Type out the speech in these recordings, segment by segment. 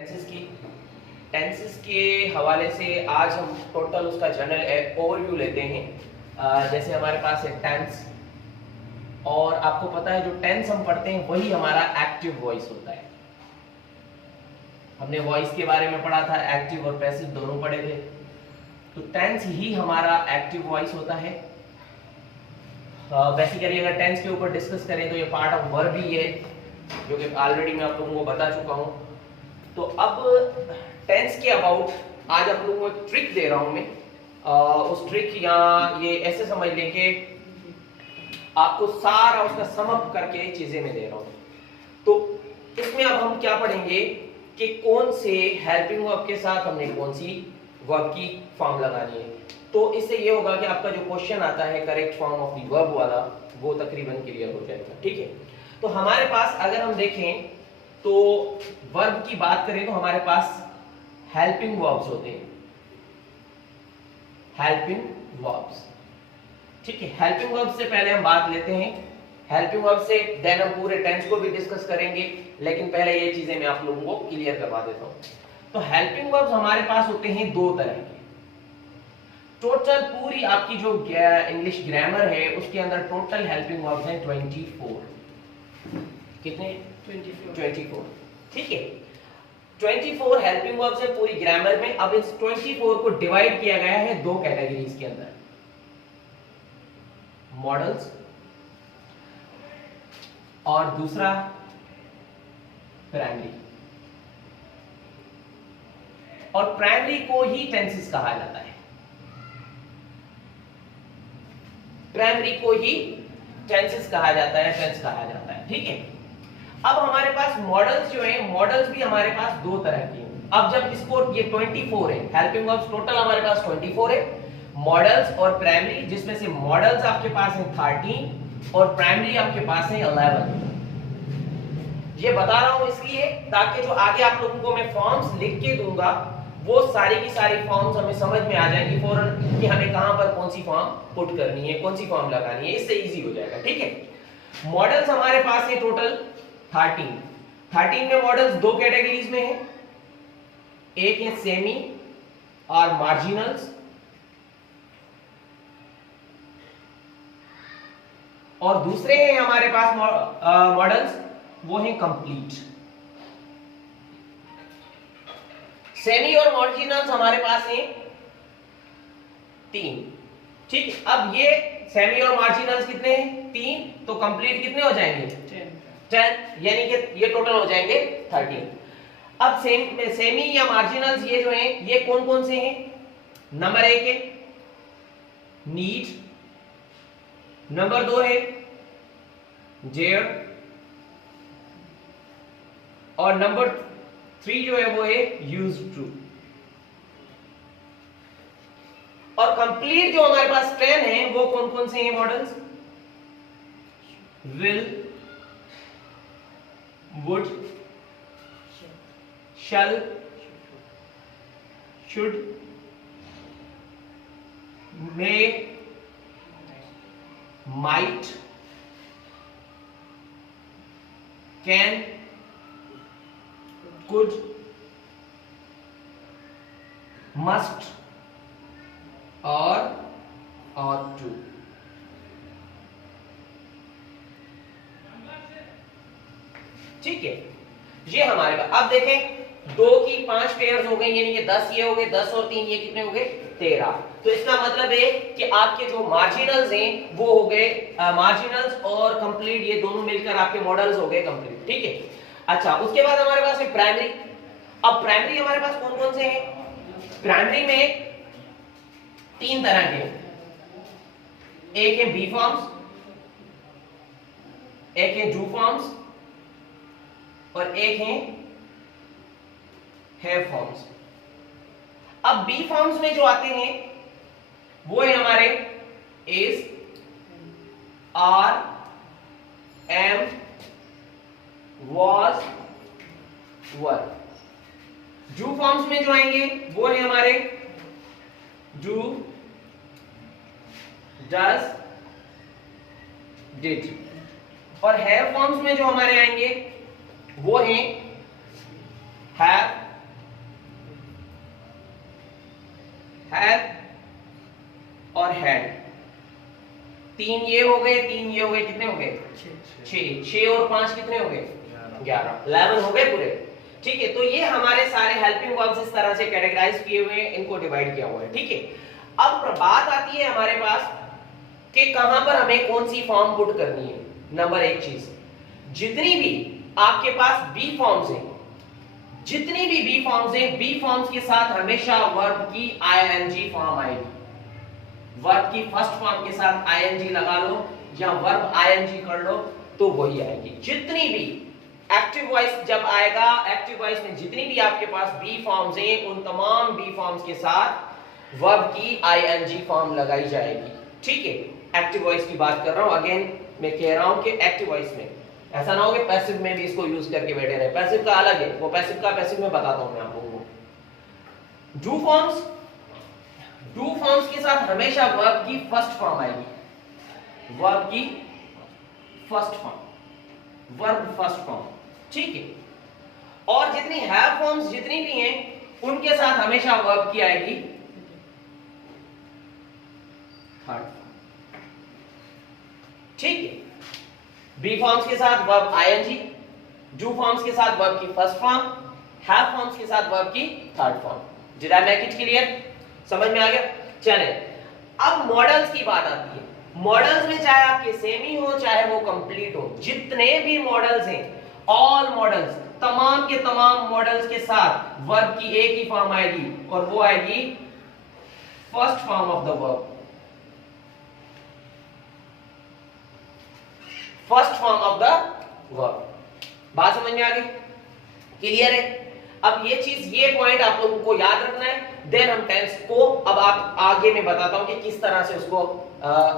Tenses के हवाले से आज हम टोटल उसका जनरल ओवरव्यू लेते हैं। जैसे हमारे पास है टेंस, और आपको पता है जो टेंस हम पढ़ते हैं वही हमारा एक्टिव वॉइस होता है। हमने वॉइस के बारे में पढ़ा था, एक्टिव और पैसिव दोनों पढ़े थे। तो टेंस ही हमारा एक्टिव वॉइस होता है। बेसिकली अगर टेंस के ऊपर डिस्कस करें तो ये पार्ट ऑफ वर्ब ही है, जो कि ऑलरेडी मैं आप लोगों को बता चुका हूं। तो अब टेंस के अबाउट आज आप लोगों को एक ट्रिक दे रहा हूं मैं। उस ट्रिक या ये ऐसे समझ लें कि आपको सारा उसका सम अप करके चीजें मैं दे रहा हूं। तो इसमें अब हम क्या पढ़ेंगे कि कौन से हेल्पिंग वर्ब के साथ हमने कौन सी वर्ब की फॉर्म लगानी है। तो इससे ये होगा कि आपका जो क्वेश्चन आता है correct form of the verb वाला, वो तकरीबन क्लियर हो जाएगा। ठीक है, तो हमारे पास अगर हम देखें तो वर्ब की बात करें तो हमारे पास हेल्पिंग वर्ब्स होते हैं, हेल्पिंग वर्ब्स। ठीक है, हेल्पिंग वर्ब्स से पहले हम बात लेते हैं हेल्पिंग वर्ब से, देन हम पूरे टेंस को भी डिस्कस करेंगे, लेकिन पहले ये चीजें मैं आप लोगों को क्लियर करवा देता हूं। तो हेल्पिंग वर्ब्स हमारे पास होते हैं दो तरह के। टोटल पूरी आपकी जो इंग्लिश ग्रामर है उसके अंदर टोटल हेल्पिंग वर्ब्स हैं 24। कितने? 24। ठीक है, 24 हेल्पिंग वर्ब्स है पूरी ग्रामर में। अब इस 24 को डिवाइड किया गया है दो कैटेगरीज के अंदर, मॉडल्स और दूसरा प्राइमरी। और प्राइमरी को ही टेंसेस कहा जाता है, प्राइमरी को ही टेंसेस कहा जाता है, टेंस कहा जाता है। ठीक है, अब हमारे पास मॉडल्स जो हैं, मॉडल्स भी हमारे पास दो तरह के हैं। अब जब इसको ये 24 है, हेल्पिंग वर्ब्स टोटल हमारे पास 24 है, मॉडल्स और प्राइमरी, जिसमें से मॉडल्स आपके पास हैं 13 और प्राइमरी आपके पास है 11। ये बता रहा हूं इसलिए ताकि जो आगे आप लोगों को मैं फॉर्म्स लिख के दूंगा वो सारी की सारी फॉर्म्स हमें समझ में आ जाएंगी फौरन कि हमें कहां पर कौन सी फॉर्म पुट करनी है, कौन सी फॉर्म लगानी है। इससे इजी हो जाएगा। ठीक है, मॉडल्स हमारे पास है टोटल 13 में मॉडल्स दो कैटेगरीज में है, एक है सेमी और मार्जिनल्स, और दूसरे हैं हमारे पास मॉडल्स वो है कंप्लीट। सेमी और मार्जिनल्स हमारे पास हैं 3। ठीक है, अब ये सेमी और मार्जिनल्स कितने हैं? 3। तो कंप्लीट कितने हो जाएंगे? 10, यानी कि ये टोटल हो जाएंगे 13। अब सेमी या मार्जिनल्स ये जो हैं ये कौन कौन से हैं? नंबर 1 है नीड, नंबर 2 है जेयर, और नंबर 3 जो है वो है यूज्ड टू। और कंप्लीट जो हमारे पास 10 है वो कौन कौन से हैं modals? Will, would, shall, should, may, might, can, could, must और ought to। ठीक है, ये हमारे पास। अब देखें 2 की 5 पेयर्स हो गए, यानी कि 10 ये हो गए, 10 और 3 ये कितने हो गए? 13। तो इसका मतलब है कि आपके जो मार्जिनल्स हैं वो हो गए मार्जिनल्स और कंप्लीट, ये दोनों मिलकर आपके मॉडल्स हो गए कंप्लीट। ठीक है, अच्छा उसके बाद हमारे पास है प्राइमरी। अब प्राइमरी हमारे पास कौन कौन से हैं? प्राइमरी में 3 तरह के, एक है बी फॉर्म्स, एक है डू फॉर्म्स और एक है हैव फॉर्म्स। अब बी फॉर्म्स में जो आते हैं वो है हमारे is, are, am, was, were। Do forms में जो आएंगे वो है हमारे डू, डज, डिड। और हैव फॉर्म्स में जो हमारे आएंगे वो हैं हैव, हैव और हैड, 3 ये हो गए, 3 ये हो गए, कितने हो गए? 6 और 5 कितने हो गए? 11 हो गए पूरे। ठीक है, तो ये हमारे सारे हेल्पिंग वर्ब्स इस तरह से कैटेगराइज किए हुए हैं, इनको डिवाइड किया हुआ है। ठीक है, अब बात आती है हमारे पास कि कहां पर हमें कौन सी फॉर्म पुट करनी है। नंबर 1 चीज, जितनी भी आपके पास बी फॉर्म्स हैं, जितनी भी बी फॉर्म्स हैं, बी फॉर्म्स के साथ हमेशा वर्ब की आईएनजी फॉर्म आएगी। वर्ब की फर्स्ट फॉर्म के साथ आईएनजी लगा लो या वर्ब आईएनजी कर लो तो वही आएगी। जितनी भी एक्टिव वॉइस जब आएगा, एक्टिव वॉइस में जितनी भी आपके पास बी फॉर्म्स हैं, उन तमाम बी फॉर्म्स के साथ वर्ब की आईएनजी फॉर्म लगाई जाएगी। ठीक है, एक्टिव वॉइस की बात कर रहा हूं। अगेन मैं कह रहा हूं कि एक्टिव वॉइस में ऐसा ना हो कि पैसिव में भी इसको यूज करके बैठे रहे। पैसिव का अलग है, वो पैसिव का पैसिव में बताता हूं मैं आप लोगों को। डू फॉर्म्स, डू फॉर्म्स के साथ हमेशा वर्ब की फर्स्ट फॉर्म आएगी, वर्ब की first form, verb first form. ठीक है, और जितनी हैव फॉर्म्स जितनी भी हैं, उनके साथ हमेशा वर्ब की आएगी थर्ड फॉर्म। ठीक है, बी फॉर्म्स के साथ वर्ब आईएनजी, डू फॉर्म्स के साथ वर्ब की फर्स्ट फॉर्म, हैव फॉर्म्स के साथ वर्ब की third form. Did I make it clear? समझ में आ गया? चले, अब मॉडल्स की बात आती है। मॉडल्स में चाहे आपके सेमी हो चाहे वो कंप्लीट हो, जितने भी मॉडल्स हैं, ऑल मॉडल्स, तमाम के तमाम मॉडल्स के साथ वर्ब की एक ही फॉर्म आएगी और वो आएगी first form of the verb, first form of the verb. बात समझ में आ गई? क्लियर है? अब ये चीज, ये पॉइंट आप लोगों को याद रखना है। देन हम टेंस को, अब आप आगे मैं बताता हूं कि किस तरह से उसको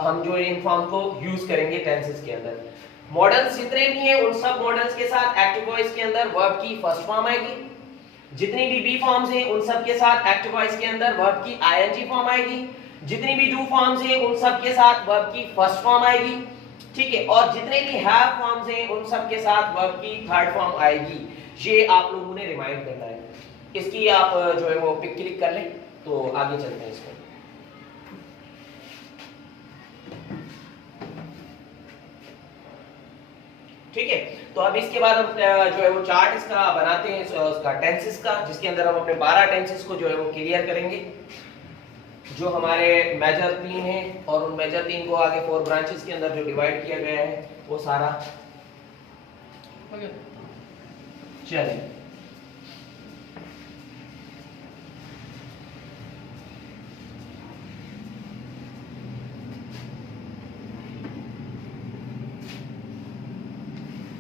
हम जो इन फॉर्म को यूज करेंगे टेंसेस के अंदर। मॉडल्स जितने भी हैं, उन सब मॉडल्स के साथ एक्टिव वॉइस के अंदर वर्ब की फर्स्ट फॉर्म आएगी। जितनी भी बी फॉर्म्स हैं, उन सब के साथ एक्टिव वॉइस के अंदर वर्ब की आईएनजी फॉर्म आएगी। जितनी भी डू फॉर्म्स हैं, उन सब के साथ वर्ब की फर्स्ट फॉर्म आएगी। ठीक है, और जितने भी हैव फॉर्म्स हैं, उन सब के साथ वर्ब की थर्ड फॉर्म आएगी। ये आप लोगों ने रिमाइंड करना है। इसकी आप जो है वो पिक क्लिक कर लें तो आगे चलते हैं इसमें। ठीक है, तो अब इसके बाद हम जो है वो चार्ट इसका बनाते हैं, उसका टेंसेस का, जिसके अंदर हम अपने 12 टेंसेस को जो है वो क्लियर करेंगे, जो हमारे मेजर 3 हैं, और उन मेजर 3 को आगे 4 ब्रांचेस के अंदर जो डिवाइड किया गया है वो सारा चले।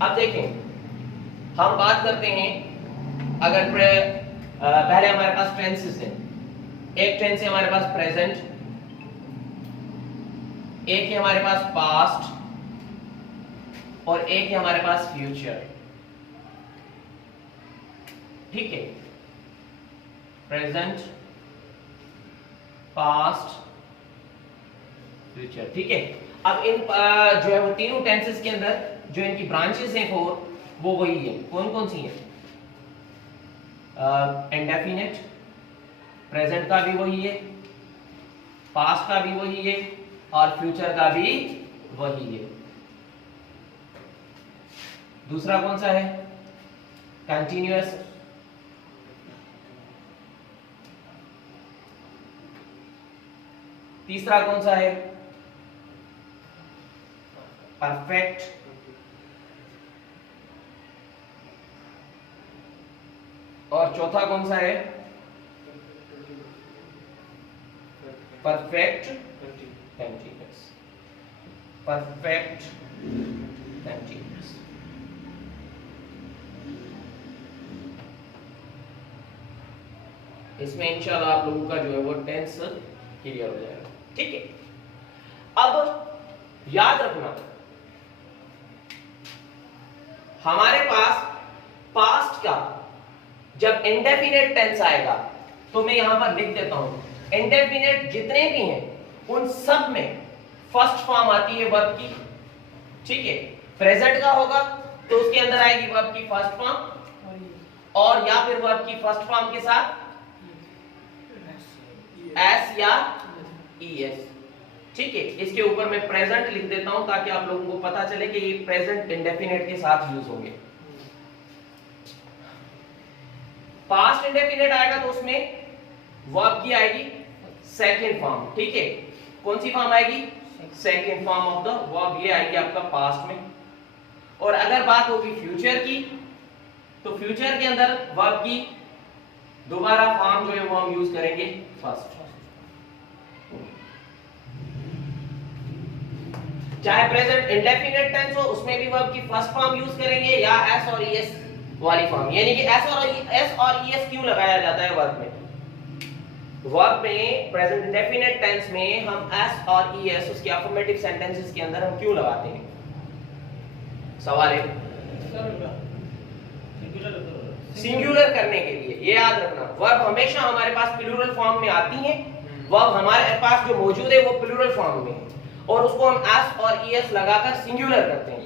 अब देखें, हम बात करते हैं, अगर पहले हमारे पास टेंसेस हैं। एक टेंस है हमारे पास प्रेजेंट, एक है हमारे पास पास्ट, और एक है हमारे पास फ्यूचर। ठीक है, प्रेजेंट, पास्ट, फ्यूचर। ठीक है, अब इन जो है वो तीनों टेंसेस के अंदर जो इनकी ब्रांचेस हैं 4, वो वही है। कौन कौन सी हैं? इंडेफिनिट, प्रेजेंट का भी वही है, पास्ट का भी वही है, और फ्यूचर का भी वही है। दूसरा कौन सा है? कंटिन्यूअस, तीसरा कौन सा है? परफेक्ट, और चौथा कौन सा है? Perfect continuous, perfect continuous. इसमें इंशाल्लाह आप लोगों का जो है वो टेंस क्लियर हो जाएगा। ठीक है, अब याद रखना, हमारे पास पास्ट का जब इंडेफिनिट टेंस आएगा तो मैं यहां पर लिख देता हूं, इंडेफिनिट जितने भी हैं उन सब में फर्स्ट फॉर्म आती है वर्ब की। ठीक है, प्रेजेंट का होगा तो उसके अंदर आएगी वर्ब की फर्स्ट फॉर्म, और या फिर वर्ब की फर्स्ट फॉर्म के साथ एस या ईएस। ठीक है, इसके ऊपर मैं प्रेजेंट लिख देता हूं ताकि आप लोगों को पता चले कि ये प्रेजेंट इंडेफिनिट के साथ यूज होंगे। पास्ट इंडेफिनिट आएगा तो उसमें वर्ब की आएगी सेकंड फॉर्म। ठीक है, कौन सी फॉर्म आएगी? Second form of the verb, ये आएगी आपका पास्ट में। और अगर बात होगी फ्यूचर की, तो फ्यूचर के अंदर वर्ब की दोबारा फॉर्म जो है वो हम यूज करेंगे फर्स्ट। चाहे प्रेजेंट इंडेफिनिट टेंस हो उसमें भी वर्ब की फर्स्ट फॉर्म यूज करेंगे या एस और ईएस वाली फॉर्म। यानी कि एस और ईएस क्यों लगाया जाता है वर्ब में? वर्ब में प्रेजेंट इंडेफिनिट टेंस में हम एस और ईएस उसके अफर्मेटिव सेंटेंसेस के अंदर हम क्यों लगाते हैं? सवाल है सिंगुलर करने के लिए। ये याद रखना, वर्ब हमेशा हमारे पास प्लूरल फॉर्म में आती है। वर्ब हमारे पास जो मौजूद है वो प्लूरल फॉर्म में है और उसको हम एस और ईएस लगाकर सिंगुलर करते हैं।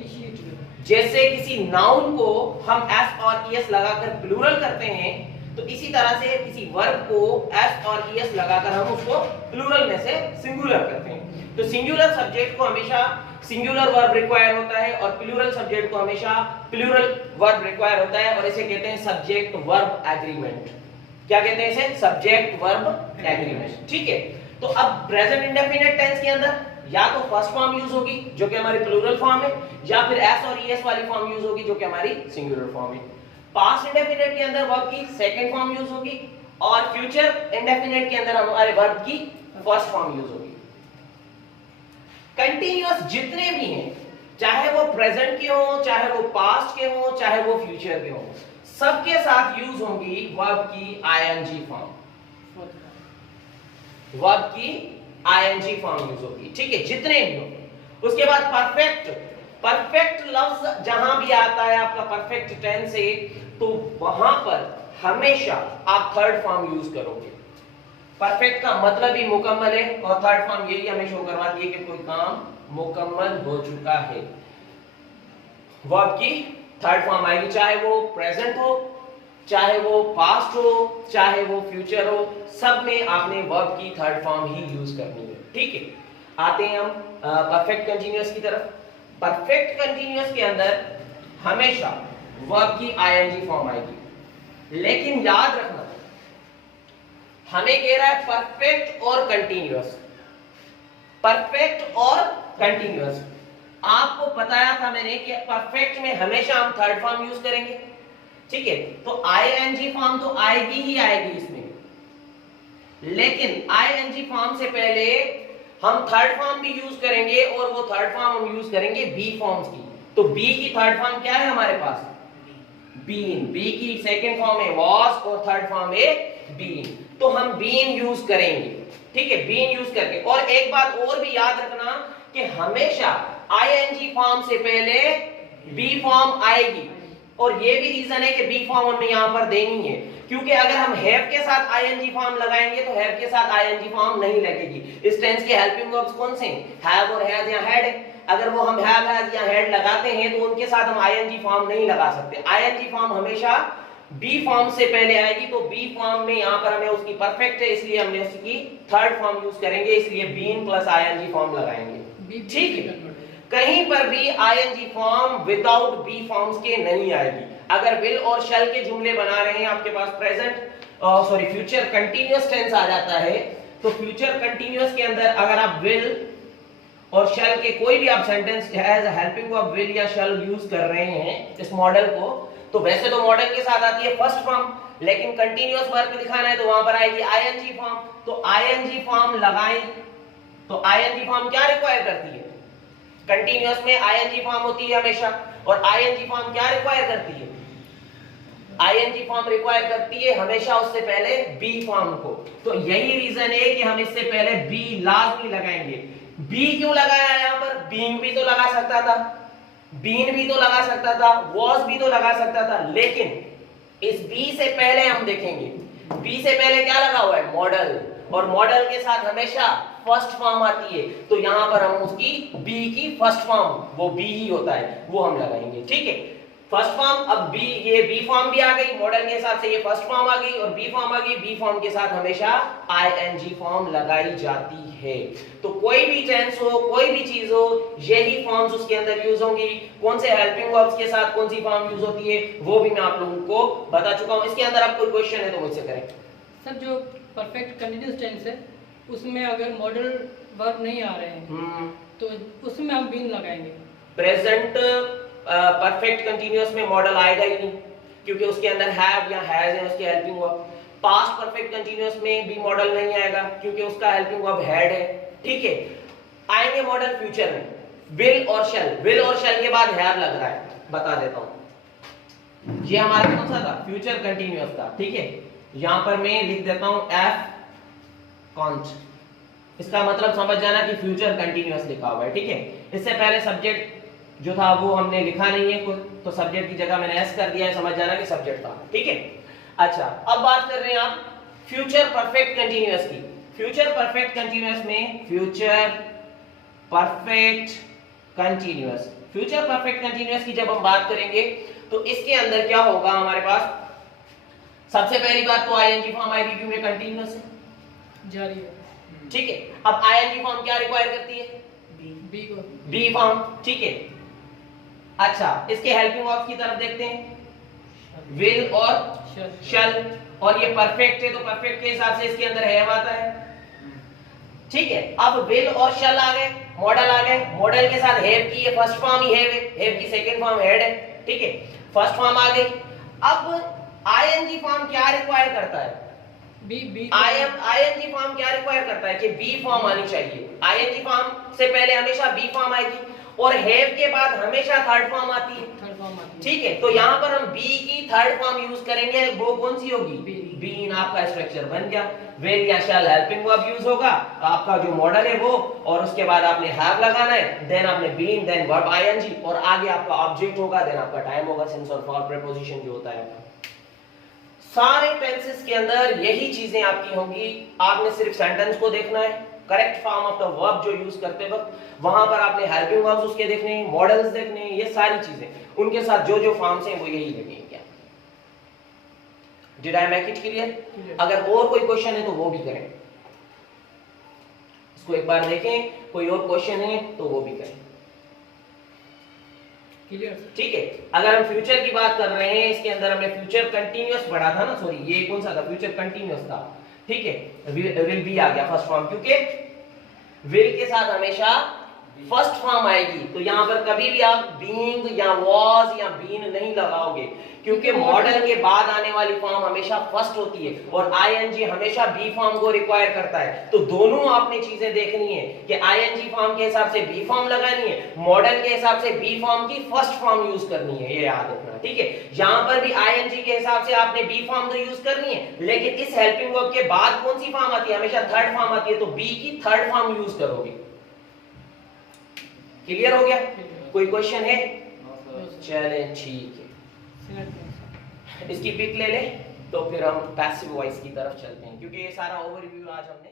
जैसे किसी नाउन को हम एस और ईएस लगाकर प्लूरल करते हैं, तो इसी तरह से किसी वर्ब को एस और ईएस लगाकर हम उसको प्लूरल में से सिंगुलर करते हैं। तो सिंगुलर सब्जेक्ट को हमेशा सिंगुलर वर्ब रिक्वायर होता है और प्लूरल सब्जेक्ट को हमेशा प्लूरल वर्ब रिक्वायर होता है, और इसे कहते हैं सब्जेक्ट वर्ब एग्रीमेंट। क्या कहते हैं इसे? Subject verb agreement. ठीक है, तो अब प्रेजेंट इंडेफिनिट टेंस के अंदर या तो फर्स्ट फॉर्म यूज होगी जो कि हमारी प्लूरल फॉर्म है, या फिर एस और ईएस वाली फॉर्म यूज होगी जो कि हमारी सिंगुलर फॉर्म है। पास्ट इंडेफिनिट के अंदर वर्ब की सेकंड फॉर्म यूज होगी और फ्यूचर इंडेफिनिट के अंदर हमारे वर्ब की फर्स्ट फॉर्म यूज होगी। कंटीन्यूअस जितने भी हैं, चाहे वो प्रेजेंट के हो, चाहे वो पास्ट के हो, चाहे वो फ्यूचर के हो, सबके साथ यूज होंगी वर्ब की आईएनजी फॉर्म। वर्ब की आईएनजी फॉर्म यूज होगी। ठीक है, जितने भी हो। उसके बाद परफेक्ट, परफेक्ट लफ्ज जहां भी आता है आपका परफेक्ट टेंस से, तो वहां पर हमेशा आप थर्ड फॉर्म यूज करोगे। परफेक्ट का मतलब ही मुकम्मल है और थर्ड फॉर्म यही हमें शो करवाती है कि कोई काम मुकम्मल हो चुका है। वर्ब की थर्ड फॉर्म आएगी, चाहे वो प्रेजेंट हो, चाहे वो पास्ट हो, चाहे वो फ्यूचर हो, सब में आपने वर्ब की थर्ड फॉर्म ही यूज करनी है। ठीक है, आते हैं हम परफेक्ट कंटीन्यूअस की तरफ। परफेक्ट कंटीन्यूअस के अंदर हमेशा वर्ब की आईएनजी फॉर्म आएगी, लेकिन याद रखना हमें कह रहा है परफेक्ट और कंटीन्यूअस। परफेक्ट और कंटीन्यूअस आपको बताया था मैंने कि परफेक्ट में हमेशा हम थर्ड फॉर्म यूज करेंगे। ठीक है, तो आईएनजी फॉर्म तो आएगी ही आएगी इसमें, लेकिन आईएनजी फॉर्म से पहले हम थर्ड फॉर्म भी यूज करेंगे और वो थर्ड फॉर्म हम यूज करेंगे बी फॉर्म्स की। तो बी की थर्ड फॉर्म क्या है हमारे पास? बीन। बी की सेकंड फॉर्म है वॉज और थर्ड फॉर्म है बीन, तो हम बीन यूज करेंगे। ठीक है, बीन यूज करके। और एक बात और भी याद रखना कि हमेशा आईएनजी फॉर्म से पहले बी फॉर्म आएगी, और ये भी रीजन है कि बी फॉर्म हमें यहां पर देनी है, क्योंकि अगर हम हैव के साथ आईएनजी फॉर्म लगाएंगे तो हैव के साथ आईएनजी फॉर्म नहीं लगेगी। इस टेंस के हेल्पिंग वर्ब्स कौन से हैं? हैव और हैज या हैड। अगर वो हम हैव, हैज या हैड लगाते हैं तो उनके साथ हम आईएनजी फॉर्म नहीं लगा सकते। आईएनजी फॉर्म हमेशा बी फॉर्म से पहले आएगी, तो बी फॉर्म में यहां पर हमें उसकी परफेक्ट है, इसलिए हमने उसकी थर्ड फॉर्म यूज करेंगे, इसलिए बीन प्लस आईएनजी फॉर्म लगाएंगे। ठीक है, कहीं पर भी ING form without be forms के नहीं आएगी। अगर विल और शैल के जुमले बना रहे हैं आपके पास फ्यूचर कंटीन्यूअस टेंस आ जाता है, तो फ्यूचर कंटीन्यूअस के अंदर अगर आप विल और शैल के कोई भी आप sentence as helping verb will या शैल यूज कर रहे हैं इस मॉडल को, तो वैसे तो मॉडल के साथ आती है फर्स्ट फॉर्म, लेकिन कंटीन्यूअस वर्ब दिखाना है तो वहां पर आएगी आईएनजी फॉर्म। तो आईएनजी फॉर्म लगाएं, तो आईएनजी फॉर्म क्या रिक्वायर करती है? कंटीन्यूअस में आईएनजी फॉर्म होती है हमेशा, और आईएनजी फॉर्म क्या रिक्वायर करती है? आईएनजी फॉर्म रिक्वायर करती है हमेशा उससे पहले बी फॉर्म को। तो यही रीजन है कि हम इससे पहले बी लाजमी लगाएंगे। बी क्यों लगाया यहां पर? बीइंग भी तो लगा सकता था, बीन भी तो लगा सकता था, वॉज भी तो लगा सकता था, लेकिन इस बी से पहले हम देखेंगे, बी से पहले क्या लगा हुआ है? मॉडल, और मॉडल के साथ हमेशा फर्स्ट फॉर्म आती है, तो यहां पर हम उसकी बी की फर्स्ट फॉर्म, वो बी ही होता है, वो हम लगाएंगे। ठीक है, फर्स्ट फॉर्म, अब बी, ये बी फॉर्म भी आ गई मॉडल के हिसाब से, ये फर्स्ट फॉर्म आ गई और बी फॉर्म आ गई। बी फॉर्म के साथ हमेशा आईएनजी फॉर्म लगाई जाती है। तो कोई भी टेंस हो, कोई भी चीज हो, यही फॉर्म्स उसके अंदर यूज होंगी। कौन से हेल्पिंग वर्ब्स के साथ कौन सी फॉर्म यूज होती है वो भी मैं आप लोगों को बता चुका हूं। इसके अंदर आप कोई क्वेश्चन है तो मुझसे करें। सर जो परफेक्ट कंटीन्यूअस टेंस है उसमें अगर मॉडल वर्ब नहीं आ रहे हैं तो उसमें हम बीन लगाएंगे। प्रेजेंट परफेक्ट कंटीन्यूअस में मॉडल आएगा ही नहीं क्योंकि उसके अंदर हैव या हैज है उसके helping verb. Past perfect continuous में भी मॉडल नहीं आएगा क्योंकि उसका हेल्पिंग वर्ब हैड है। ठीक है, आएंगे मॉडल फ्यूचर में, विल और शैल। विल और शैल के बाद हैव लग रहा है, बता देता हूं। ये हमारा कौन सा था? फ्यूचर कंटीन्यूअस था। ठीक है, यहां पर मैं लिख देता हूं एफ कॉन्ट। इसका मतलब समझ जाना कि फ्यूचर कंटीन्यूअस लिखा हुआ है। ठीक है, इससे पहले सब्जेक्ट जो था वो हमने लिखा नहीं है कुछ, तो सब्जेक्ट की जगह मैंने एस कर दिया है, समझ जाना कि सब्जेक्ट था। ठीक है, अच्छा अब बात कर रहे हैं आप फ्यूचर परफेक्ट कंटीन्यूअस की। फ्यूचर परफेक्ट कंटीन्यूअस में future perfect continuous, future perfect continuous की जब हम बात करेंगे तो इसके अंदर क्या होगा हमारे पास? सबसे पहली बात तो आईएनजी फॉर्म आएगी क्योंकि कंटीन्यूअस है, जारी है। ठीक है, अब आईएनजी फॉर्म क्या रिक्वायर करती है? बी को बी फॉर्म। ठीक है, अच्छा इसके हेल्पिंग वर्ब्स की तरफ देखते हैं, विल और शैल। और ये परफेक्ट है तो परफेक्ट के हिसाब से इसके अंदर हैव आता है। ठीक है, अब विल और शैल आ गए, मॉडल आ गए। मॉडल के साथ हैव की ये फर्स्ट फॉर्म ही हैव है, हैव की सेकंड फॉर्म हैड है। ठीक है, फर्स्ट फॉर्म आ गई। अब आईएनजी फॉर्म क्या रिक्वायर करता है? बी आईएनजी फॉर्म क्या रिक्वायर करता है कि बी फॉर्म आनी चाहिए। आईएनजी फॉर्म से पहले हमेशा बी फॉर्म आएगी और हैव के बाद हमेशा थर्ड फॉर्म आती है। ठीक है, तो यहां पर हम बी की थर्ड फॉर्म यूज करेंगे, वो कौन सी होगी? बीन। आपका स्ट्रक्चर बन गया। विल या शैल हेल्पिंग वर्ब यूज होगा, आपका जो मॉडल है वो, और उसके बाद आपने हैव लगाना है, देन आपने बीन, देन वर्ब आईएनजी, और आगे आपका ऑब्जेक्ट होगा, देन आपका टाइम होगा, सिंस और फॉर प्रीपोजिशन जो होता है। सारे टेंसेस के अंदर यही चीजें आपकी होंगी। आपने सिर्फ सेंटेंस को देखना है, correct form of the verb जो यूज करते वक्त वहां पर आपने हेल्पिंग वर्ब्स उसके देखने हैं, मॉडल्स देखने हैं, ये सारी चीजें उनके साथ जो जो फॉर्म्स हैं वो यही लगेंगे। क्या did I make it clear? अगर और कोई क्वेश्चन है तो वो भी करें, इसको एक बार देखें, कोई और क्वेश्चन है तो वो भी करें। ठीक है, अगर हम फ्यूचर की बात कर रहे हैं, इसके अंदर हमने फ्यूचर कंटीन्यूअस पढ़ा था ना, सॉरी ये कौन सा था? फ्यूचर कंटीन्यूअस था। ठीक है, विल बी आ गया फर्स्ट फॉर्म, क्योंकि विल के साथ हमेशा फर्स्ट फॉर्म आएगी, तो यहां पर कभी भी आप बीइंग या वाज या बीन नहीं लगाओगे क्योंकि मॉडल के बाद आने वाली फॉर्म हमेशा फर्स्ट होती है और आईएनजी हमेशा बी फॉर्म को रिक्वायर करता है। तो दोनों आपने चीजें देखनी है कि आईएनजी फॉर्म के हिसाब से बी फॉर्म लगानी है, मॉडल के हिसाब से बी फॉर्म की फर्स्ट फॉर्म यूज करनी है, ये याद रखना। ठीक है, यहां पर भी आईएनजी के हिसाब से आपने बी फॉर्म तो यूज करनी है, लेकिन इस हेल्पिंग वर्ब के बाद कौन सी फॉर्म आती है? हमेशा थर्ड फॉर्म आती है, तो बी की थर्ड फॉर्म यूज करोगे। क्लियर हो गया? कोई क्वेश्चन है? चले ठीक है, इसकी पिक ले ले तो फिर हम पैसिव वॉइस की तरफ चलते हैं, क्योंकि ये सारा ओवरव्यू आज हमने